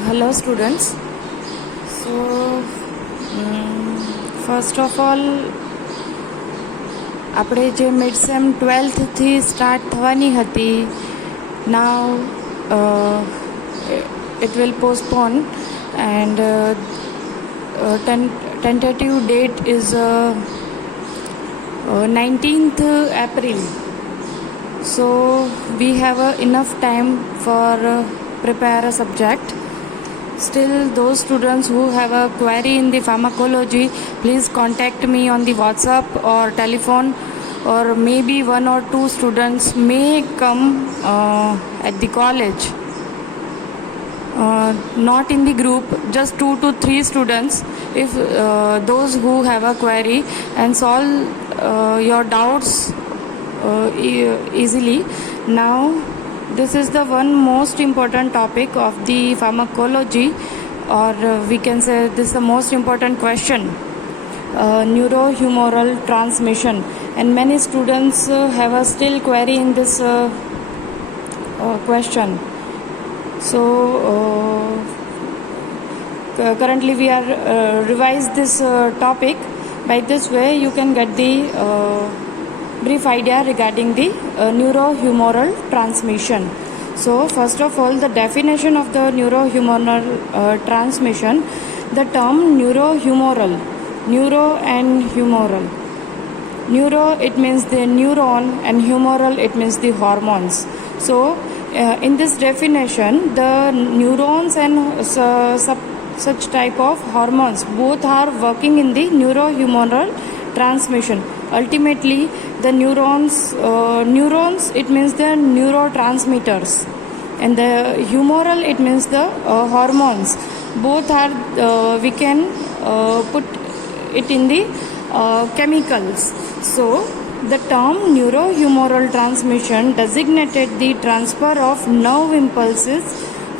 Hello students. So first of all આપણે જે mid same 12th start થવાની હતી, now it will postpone and tentative date is 19th April. So we have enough time for prepare a subject. Still, those students who have a query in the pharmacology, please contact me on the WhatsApp or telephone, or maybe one or two students may come at the college. Not in the group, just 2 to 3 students, if those who have a query, and solve your doubts easily. Now this is the one most important topic of the pharmacology, or we can say this is the most important question, neurohumoral transmission, and many students have a still query in this question. So currently we are revise this topic. By this way you can get the brief idea regarding the neurohumoral transmission. So first of all, the definition of the neurohumoral transmission. The term neurohumoral, neuro and humoral. Neuro, it means the neuron, and humoral, it means the hormones. So in this definition, the neurons and such type of hormones both are working in the neurohumoral transmission. Ultimately, the neurons, it means the neurotransmitters, and the humoral, it means the hormones. Both are we can put it in the chemicals. So the term neurohumoral transmission designated the transfer of nerve impulses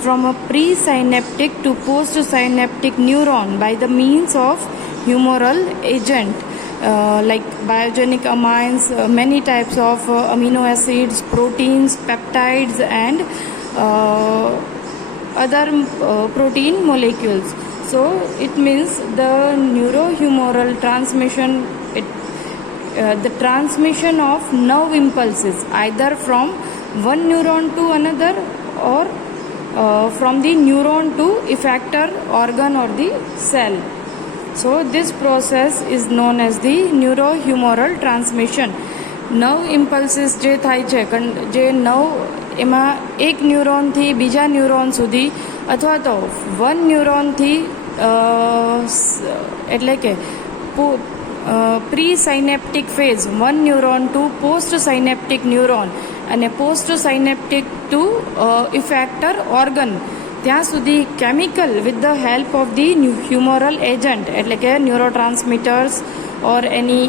from a presynaptic to postsynaptic neuron by the means of humoral agent. Like biogenic amines, many types of amino acids, proteins, peptides, and other protein molecules. So it means the neurohumoral transmission, the transmission of nerve impulses either from one neuron to another, or from the neuron to effector organ or the cell. So this process is known as the neurohumoral transmission. Nerve impulses જે થાય છે, જે nerve એમાં એક ન્યુરોનથી બીજા neuron સુધી, અથવા તો વન ન્યુરોનથી એટલે કે presynaptic phase, one neuron to postsynaptic neuron, અને postsynaptic to effector organ, ત્યાં સુધી chemical with the help of the humoral agent, એટલે કે ન્યુરોટ્રાન્સમીટર્સ ઓર એની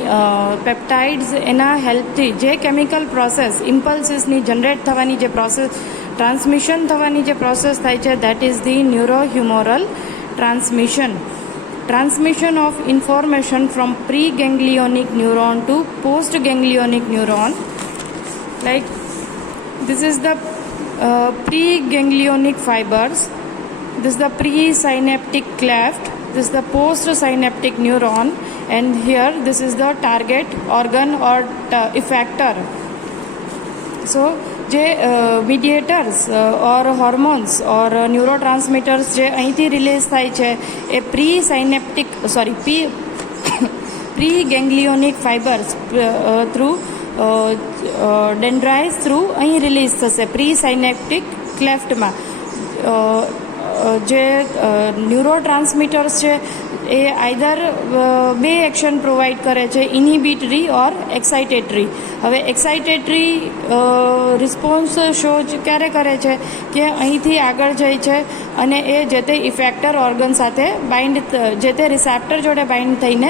પેપ્ટાઇડ્સ, એના હેલ્પથી જે કેમિકલ પ્રોસેસ ઇમ્પલ્સીસની જનરેટ થવાની જે પ્રોસેસ, ટ્રાન્સમિશન થવાની જે પ્રોસેસ થાય છે, that is the neurohumoral transmission. Transmission of information from pre-ganglionic neuron to post-ganglionic neuron. Like this is the pre-ganglionic fibers, this is the pre-synaptic cleft, this is the post-synaptic neuron, and here this is the target organ or effector. So જે મીડિયેટર્સ ઓર hormones ઓર ન્યુરોટ્રાન્સમીટર્સ જે અહીંથી release થાય છે, એ pre ગેંગ્લિયોનિક fibres through ડેન્ડ્રાઇટ્સ through અહીં release થશે pre સાયનેપ્ટિક ક્લેફ્ટમાં. જે ન્યુરોટ્રાન્સમીટર્સ છે એ either બે એક્શન પ્રોવાઈડ કરે છે, ઇનિબિટરી ઓર એક્સાઇટેટરી. હવે એક્સાઇટેટરી રિસ્પોન્સ શો ક્યારે કરે છે કે અહીંથી આગળ જાય છે અને એ જે તે ઇફેક્ટર ઓર્ગન સાથે બાઇન્ડ, જે તે રિસેપ્ટર જોડે બાઇન્ડ થઈને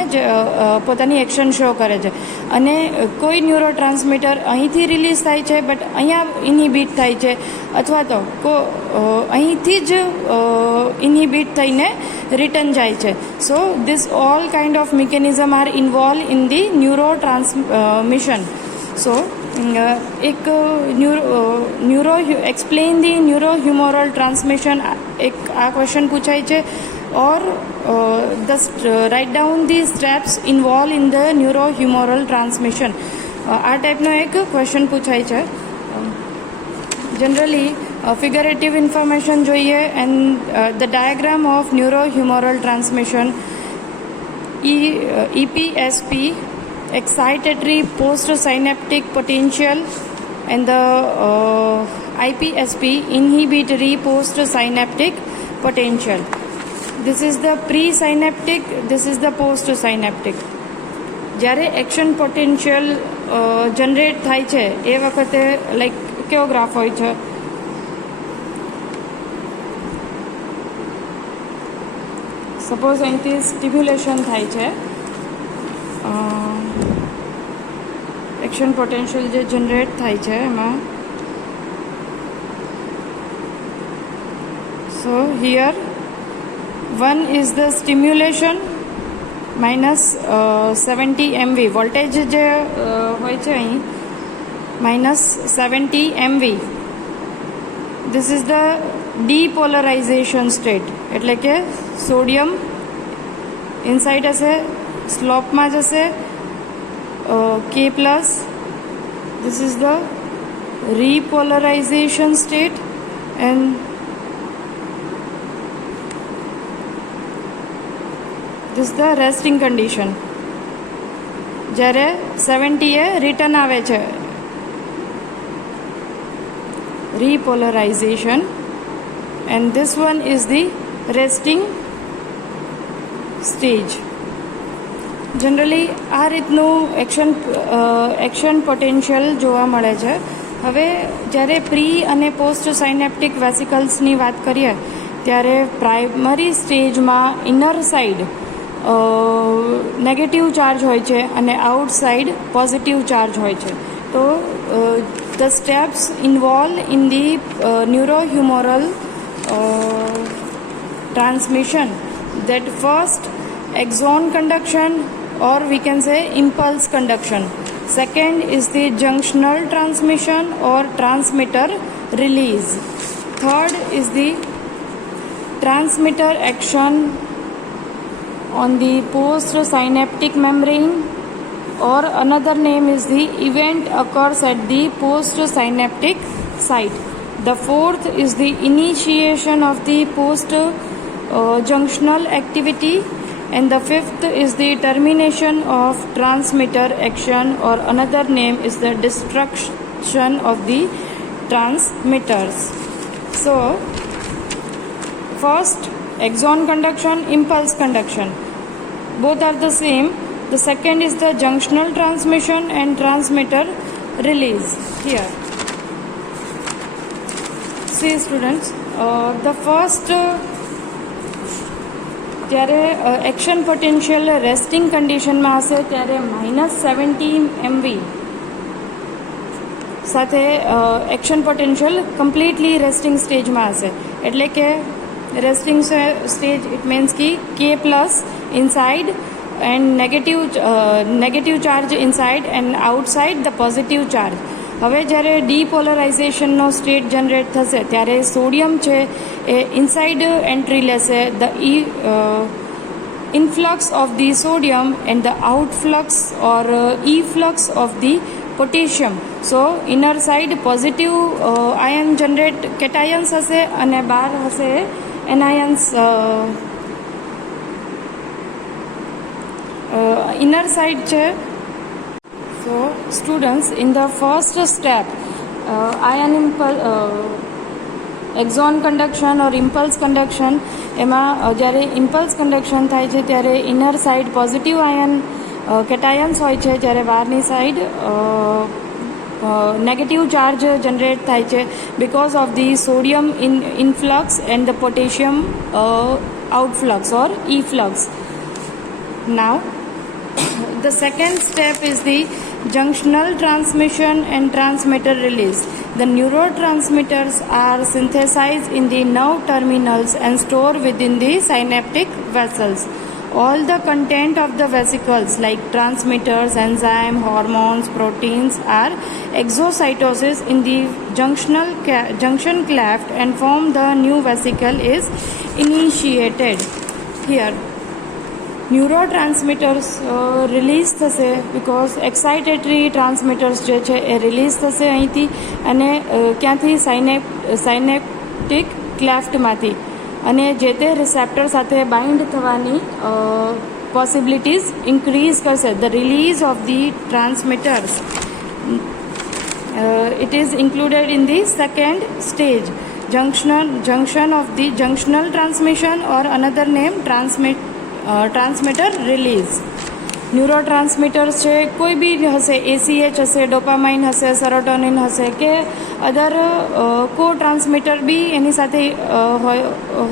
પોતાની એક્શન શો કરે છે. અને કોઈ ન્યુરોટ્રાન્સમીટર અહીંથી રિલીઝ થાય છે બટ અહીંયા ઇનિબિટ થાય છે, અથવા તો અહીંથી જ ઇનિબિટ થઈને રિટર્ન જાય છે. So this all kind of mechanism are involved in the neurotransmission. So एक neuro explain the neurohumoral transmission એક આ ક્વેશ્ચન પૂછાય છે or write down the steps involve in the neurohumoral transmission આ ટાઈપનો એક ક્વેશ્ચન પૂછાય છે. જનરલી ફિગરેટિવ ઇન્ફોર્મેશન જોઈએ and the diagram of neurohumoral transmission EPSP excitatory postsynaptic potential and the IPSP inhibitory postsynaptic potential. This is the presynaptic, this is the postsynaptic. જ્યારે action potential generate થાય છે એ વખતે like કેવો graph હોય છે, suppose અહીંથી stimulation થાય છે, એક્શન પોટેન્શિયલ જે જનરેટ થાય છે એમાં, સો here 1 is the stimulation minus 70 MV voltage જે હોય છે અહીં minus 70 MV. This is the depolarization state, એટલે કે સોડિયમ ઇનસાઇડ હશે, સ્લોપમાં જશે K plus. This is the repolarization state and this is the resting condition. જ્યારે 70 એ રિટર્ન આવે છે, repolarization, and this one is the resting stage. Generally આ રીતનું action potential જોવા મળે છે. હવે જ્યારે પ્રી અને પોસ્ટ સાયનેપ્ટિક વેસિકલ્સની વાત કરીએ ત્યારે પ્રાઇમરી સ્ટેજમાં ઇનર સાઇડ નેગેટિવ ચાર્જ હોય છે અને આઉટસાઇડ પોઝિટિવ ચાર્જ હોય છે. તો the steps involved in the neurohumoral transmission, that first axon conduction or we can say impulse conduction, second is the junctional transmission or transmitter release, third is the transmitter action on the postsynaptic membrane, or another name is the event occurs at the postsynaptic site. The fourth is the initiation of the post-junctional activity, and the fifth is the termination of transmitter action, or another name is the destruction of the transmitters. So, first axon conduction, impulse conduction, both are the same. The second is the junctional transmission and transmitter release. Here, see students, the first જ્યારે action potential resting કન્ડિશનમાં હશે ત્યારે -70 MV સાથે action potential completely resting સ્ટેજમાં હશે. એટલે કે resting stage it means કે K plus inside and negative charge inside and outside the positive charge. હવે જ્યારે ડીપોલરાઇઝેશનનો સ્ટેટ જનરેટ થશે ત્યારે સોડિયમ છે એ ઇનસાઇડ એન્ટ્રી લેશે, the influx of the sodium and the outflux or efflux of the potassium. So inner side positive ion generate cations હશે અને બહાર હશે એનાયન્સ. inner side છે. So students, in the first step ion axon conduction or impulse conduction, એમાં જ્યારે impulse conduction થાય છે ત્યારે inner side positive ion cations હોય છે, જ્યારે બહારની સાઈડ નેગેટિવ ચાર્જ જનરેટ થાય છે because of the sodium influx and the potassium outflux or efflux. Now the second step is the junctional transmission and transmitter release. The neurotransmitters are synthesized in the nerve terminals and stored within the synaptic vessels. all the content of the vesicles like transmitters, enzyme, hormones, proteins are exocytosis in the junction cleft and form the new vesicle is initiated. Here neurotransmitters release થશે because excitatory transmitters જે છે એ release થશે અહીંથી અને ક્યાંથી સાયનેપ્ટિક ક્લેફ્ટમાંથી અને જે તે રિસેપ્ટર સાથે બાઇન્ડ થવાની પોસિબિલિટીઝ ઇન્ક્રીઝ કરશે. The release of the transmitters it is included in the second stage, junction of the junctional transmission or another name transmitter release. Neurotransmitters છે કોઈ બી હશે, ACH હશે, ડોપામાઇન હશે, સેરોટોનિન હશે કે અધર કો ટ્રાન્સમીટર બી એની સાથે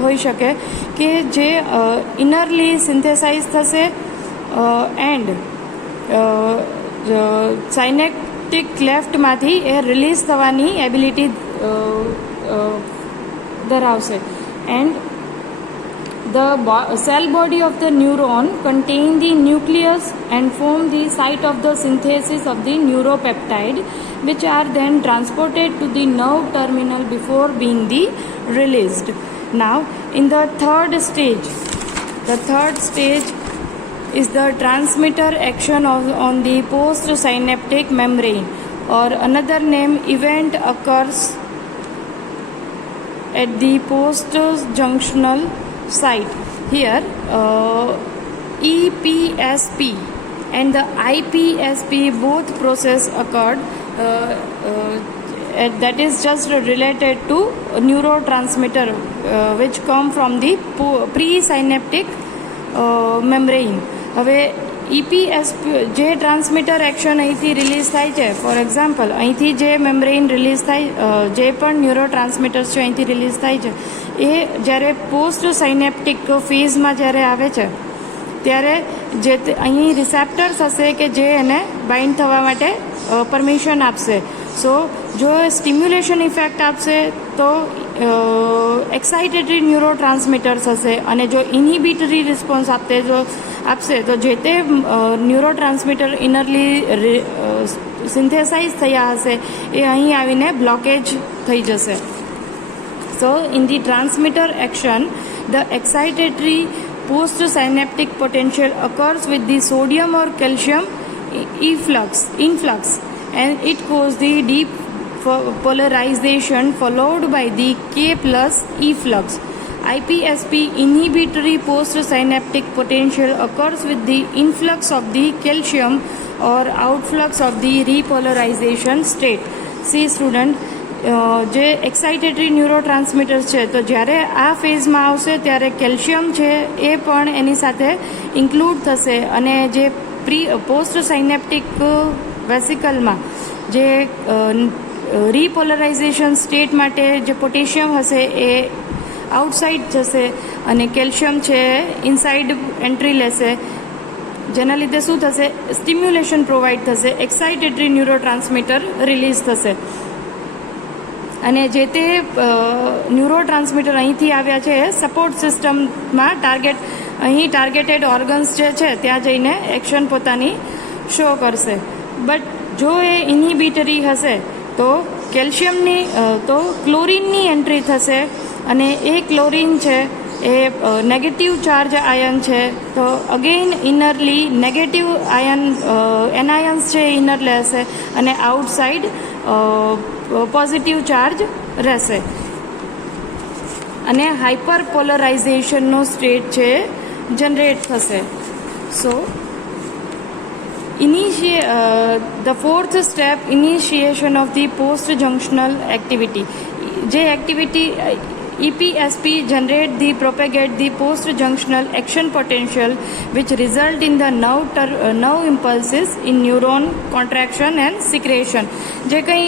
હોઈ શકે કે જે ઇનરલી સિન્થેસાઇઝ થશે એન્ડ સાયનેપ્ટિક ક્લેફ્ટમાંથી એ રિલીઝ થવાની એબિલિટી ધરાવશે. And the cell body of the neuron contain the nucleus and form the site of the synthesis of the neuropeptide, which are then transported to the nerve terminal before being released. Now in the third stage is the transmitter action on the postsynaptic membrane, or another name event occurs at the postjunctional site. Here EPSP and the IPSP both process occurred that is just related to neurotransmitter which come from the presynaptic membrane. હવે EPSP જે transmitter action અહીંથી release થાય છે, for example અહીંથી જે મેમ્બ્રેઇન release થાય, જે પણ ન્યુરો ટ્રાન્સમીટર્સ છે અહીંથી રિલીઝ થાય છે, એ જ્યારે પોસ્ટ સાયનેપ્ટિક ફેઝમાં જ્યારે આવે છે ત્યારે જે અહીં રિસેપ્ટર્સ હશે કે જે એને બાઇન્ડ થવા માટે પરમિશન આપશે. સો જો સ્ટિમ્યુલેશન ઇફેક્ટ આપશે તો એક્સાઇટેટરી ન્યુરો ટ્રાન્સમીટર્સ હશે અને જો ઇન્હિબિટરી રિસ્પોન્સ આપશે તો જે તે ન્યુરો ટ્રાન્સમીટર ઇનરલી સિન્થેસાઇઝ થયા હશે એ અહીં આવીને બ્લોકેજ થઈ જશે. So in the transmitter action, the excitatory postsynaptic potential occurs with the sodium or calcium influx and it causes the depolarization followed by the K plus efflux. IPSP inhibitory postsynaptic potential occurs with the influx of the calcium or outflux of the repolarization state. See student, જે એક્સાઇટેટરી neuro transmitters છે તો જ્યારે આ ફેઝમાં આવશે ત્યારે calcium છે એ પણ એની સાથે ઇન્ક્લુડ થશે અને જે પોસ્ટ સાયનેપ્ટિક વેસિકલમાં જે રીપોલરાઇઝેશન સ્ટેટ માટે જે પોટેશિયમ હશે એ આઉટસાઇડ જશે અને કેલ્શિયમ છે ઇનસાઇડ એન્ટ્રી લેશે, જેના લીધે શું થશે, સ્ટિમ્યુલેશન પ્રોવાઈડ થશે, એક્સાઇટેટરી ન્યુરો ટ્રાન્સમીટર રિલીઝ થશે અને જે તે ન્યુરો ટ્રાન્સમીટર અહીંથી આવ્યા છે સપોર્ટ સિસ્ટમમાં અહીં ટાર્ગેટેડ ઓર્ગન્સ જે છે ત્યાં જઈને એક્શન પોતાની શો કરશે. બટ જો એ ઇન્હિબિટરી હશે તો કેલ્શિયમની તો ક્લોરિનની એન્ટ્રી થશે અને એ ક્લોરિન છે એ નેગેટિવ ચાર્જ આયન છે તો અગેઇન ઇનરલી નેગેટિવ આયન એનાયન્સ છે ઇનર લેશે અને આઉટસાઇડ પોઝિટિવ ચાર્જ રહેશે અને હાઇપર પોલરાઇઝેશનનો સ્ટેટ છે જનરેટ થશે. સો the fourth step, initiation of the post-junctional activity. જે activity EPSP generate the propagate the post-junctional action potential which result in the nerve impulses in neuron contraction and secretion. જે કંઈ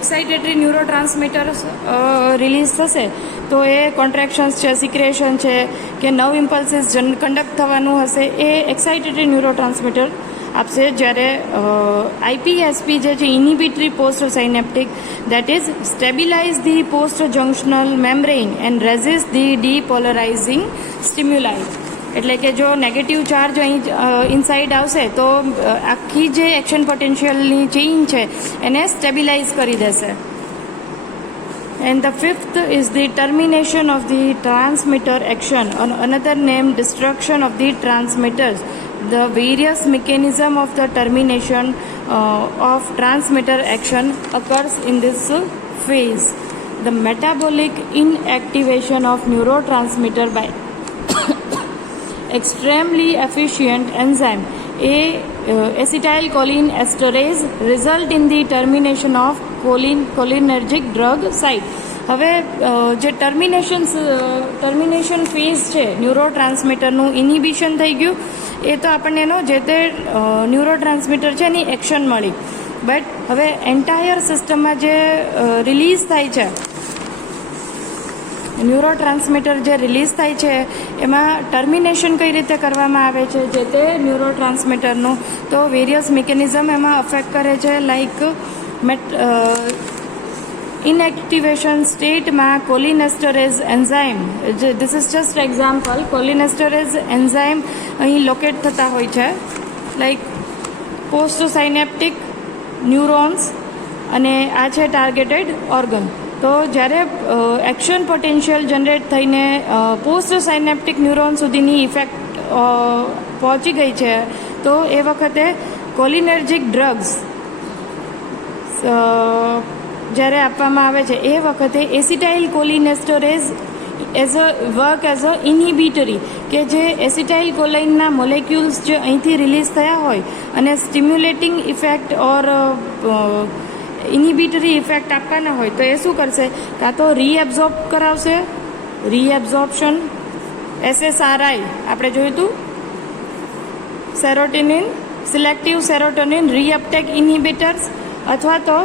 એક્સાઇટેટરી neuro transmitters release થશે તો એ કોન્ટ્રેક્શન્સ છે, secretion છે કે nerve ઇમ્પલ્સીસ conduct થવાનું હશે એ એક્સાઇટેટરી ન્યુરો ટ્રાન્સમીટર આપશે. જ્યારે IPSP જે છે ઇન્હિબિટરી post સાયનેપ્ટિક that is stabilize the post junctional membrane and resist the depolarizing stimuli. એટલે કે જો નેગેટિવ ચાર્જ અહીં ઇનસાઇડ આવશે તો આખી જે એક્શન પોટેન્શિયલની ચેઇન છે એને સ્ટેબિલાઇઝ કરી દેશે. And the fifth is the termination of the transmitter action. Another name, destruction of the transmitters. The various mechanism of the termination of transmitter action occurs in this phase. The metabolic inactivation of neurotransmitter by extremely efficient enzyme acetylcholine esterase result in the termination of cholinergic drug site. હવે જે termination phase છે ન્યુરોટ્રાન્સમીટરનું ઇનિબિશન થઈ ગયું, એ તો આપણને એનો જે તે ન્યુરોટ્રાન્સમીટર છે એની એક્શન મળી. બટ હવે એન્ટાયર સિસ્ટમમાં જે રિલીઝ થાય છે ન્યુરોટ્રાન્સમીટર જે રિલીઝ થાય છે એમાં ટર્મિનેશન કઈ રીતે કરવામાં આવે છે જે તે ન્યુરોટ્રાન્સમીટરનું, તો વેરિયસ મિકેનિઝમ એમાં અફેક્ટ કરે છે. લાઈક ઇનએક્ટિવેશન સ્ટેટમાં cholinesterase enzyme, this is just example, cholinesterase enzyme અહીં લોકેટ થતા હોય છે. લાઈક પોસ્ટ સાઇનેપ્ટિક ન્યુરોન્સ, અને આ છે ટાર્ગેટેડ ઓર્ગન. તો જ્યારે એક્શન પોટેન્શિયલ જનરેટ થઈને પોસ્ટ સાઇનેપ્ટિક ન્યુરોન સુધીની ઇફેક્ટ પહોંચી ગઈ છે, તો એ વખતે કોલિનર્જિક ડ્રગ્સ જ્યારે આપવામાં આવે છે એ વખતે acetyl cholinesterase as a work as a inhibitory, કે જે એસિટાઇલ કોલાઇનના મોલેક્યુલ્સ જે અહીંથી રિલીઝ થયા હોય અને સ્ટિમ્યુલેટિંગ ઇફેક્ટ ઓર ઇનિબિટરી ઇફેક્ટ આપવાના હોય તો એ શું કરશે, કાં તો રીએબ્ઝોર્બ કરાવશે, રીએબ્ઝોર્પ્શન, SSRI આપણે જોયું હતું, સેરોટોનિન, સિલેક્ટિવ સેરોટોનિન રીઅપટેક ઇનિબિટર્સ, અથવા તો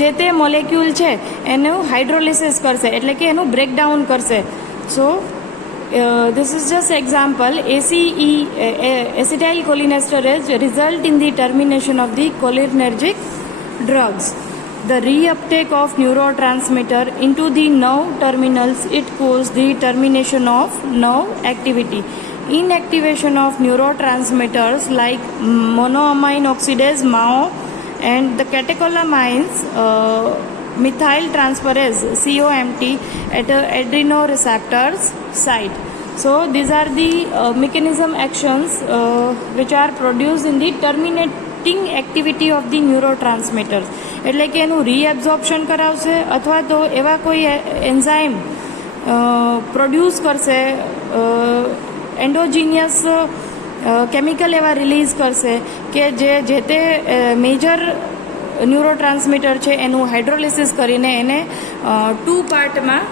જે તે મોલેક્યુલ છે એનું હાઇડ્રોલિસિસ કરશે, એટલે કે એનું બ્રેકડાઉન કરશે. સો this is just example. Acetylcholinesterase result in the termination of the cholinergic drugs. The reuptake of neurotransmitter into the nerve terminals, it causes the termination of nerve activity. Inactivation of neurotransmitters like monoamine oxidase MAO and the catecholamines methyl transferase COMT at adrenoreceptors site. So these are the mechanism actions which are produced in the terminating activity of the neurotransmitters. એટલે કે એનું રીએબ્ઝોર્પ્શન કરાવશે અથવા તો એવા કોઈ enzyme produce કરશે, એન્ડોજીનિયસ chemical એવા રિલીઝ કરશે કે જે તે મેજર ન્યુરોટ્રાન્સમીટર છે એનું હાઇડ્રોલિસિસ કરીને એને 2 પાર્ટમાં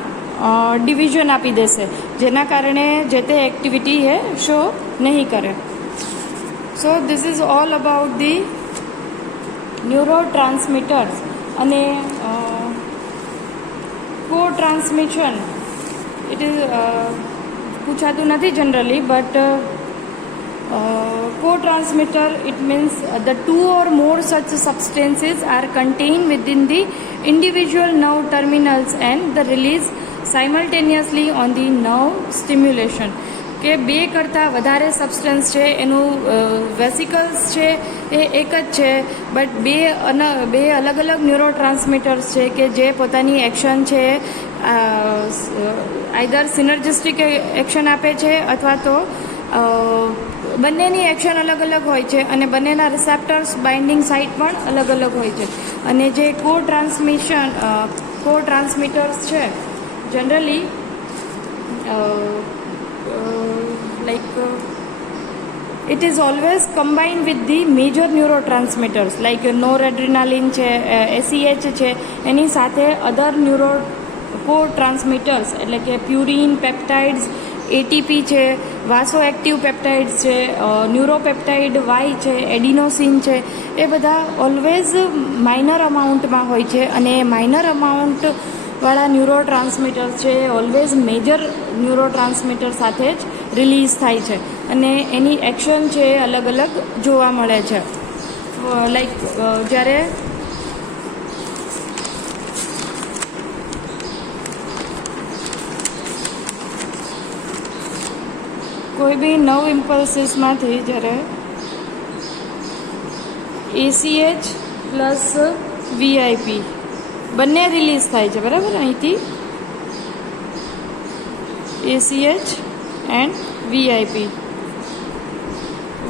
ડિવિઝન આપી દેશે, જેના કારણે જે તે એક્ટિવિટી એ શો નહીં કરે. So this is all about the neurotransmitters. અને કો ટ્રાન્સમિશન ઇટ ઇઝ પૂછાતું નથી generally, but co-transmitter, it means the two or more such substances are contained within the individual nerve terminals and the release simultaneously on the nerve stimulation. કે બે કરતાં વધારે substance છે એનું vesicles છે એ એક જ છે, બટ બે અલગ અલગ ન્યુરોટ્રાન્સમીટર્સ છે કે જે પોતાની એક્શન છે આઈધર સિનર્જિસ્ટિક એક્શન આપે છે અથવા તો બંનેની એક્શન અલગ અલગ હોય છે અને બંનેના રિસેપ્ટર્સ બાઇન્ડિંગ સાઇટ પણ અલગ અલગ હોય છે. અને જે કો ટ્રાન્સમીટર્સ છે generally it is always combined with the major neurotransmitters like noradrenaline છે, ACH છે, એની સાથે અધર કો-ટ્રાન્સમીટર્સ એટલે કે પ્યુરિન, પેપ્ટાઇડ્સ, ATP છે, વાસોએક્ટિવ પેપ્ટાઇડ્સ છે, ન્યુરોપેપ્ટાઇડ વાય છે, એડિનોસિન છે, એ બધા ઓલવેઝ માઇનર અમાઉન્ટમાં હોય છે. અને માઇનર અમાઉન્ટવાળા ન્યુરોટ્રાન્સમીટર્સ છે ઓલવેઝ મેજર ન્યુરોટ્રાન્સમીટર સાથે જ રિલીઝ થાય છે અને એની એક્શન છે અલગ અલગ જોવા મળે છે. લાઈક જ્યારે કોઈ બી 9 ઇમ્પલ્સીસમાંથી જ્યારે ACH પ્લસ VIP બંને રિલીઝ થાય છે, બરાબર, અહીંથી ACH and VIP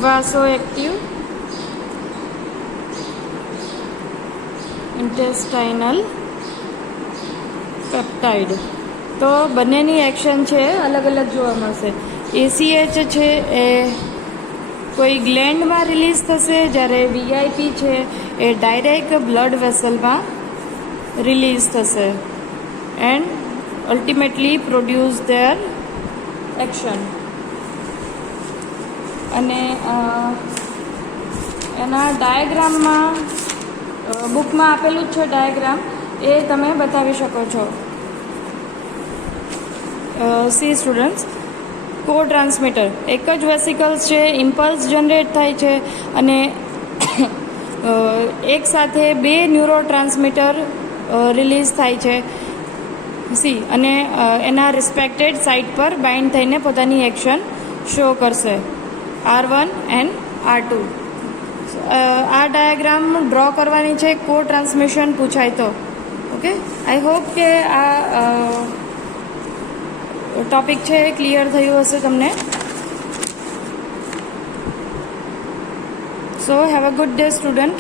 vasoactive intestinal peptide. તો બંનેની એક્શન છે અલગ અલગ જોવા મળશે. ACH છે એ કોઈ ગ્લેન્ડમાં રિલીઝ થશે, જ્યારે VIP છે એ ડાયરેક્ટ બ્લડ વેસલમાં રિલીઝ થશે and ultimately produce there action. અને એના ડાયાગ્રામમાં બુકમાં આપેલું જ છે ડાયાગ્રામ, એ તમે બતાવી શકો છો. સી સ્ટુડન્ટ્સ, કો ટ્રાન્સમીટર એક જ વેસિકલ્સ છે, ઇમ્પલ્સ જનરેટ થાય છે અને એક સાથે 2 ન્યુરો ટ્રાન્સમીટર રિલીઝ થાય છે. સી અને એના રિસ્પેક્ટેડ સાઇટ પર બાઇન્ડ થઈને પોતાની એક્શન શો કરશે, R1 એન્ડ R2. આ ડાયાગ્રામ ડ્રો કરવાની છે કો ટ્રાન્સમિશન પૂછાય તો. ઓકે, આઈ હોપ કે આ ટોપિક છે એ ક્લિયર થયું હશે તમને. સો have a good day student.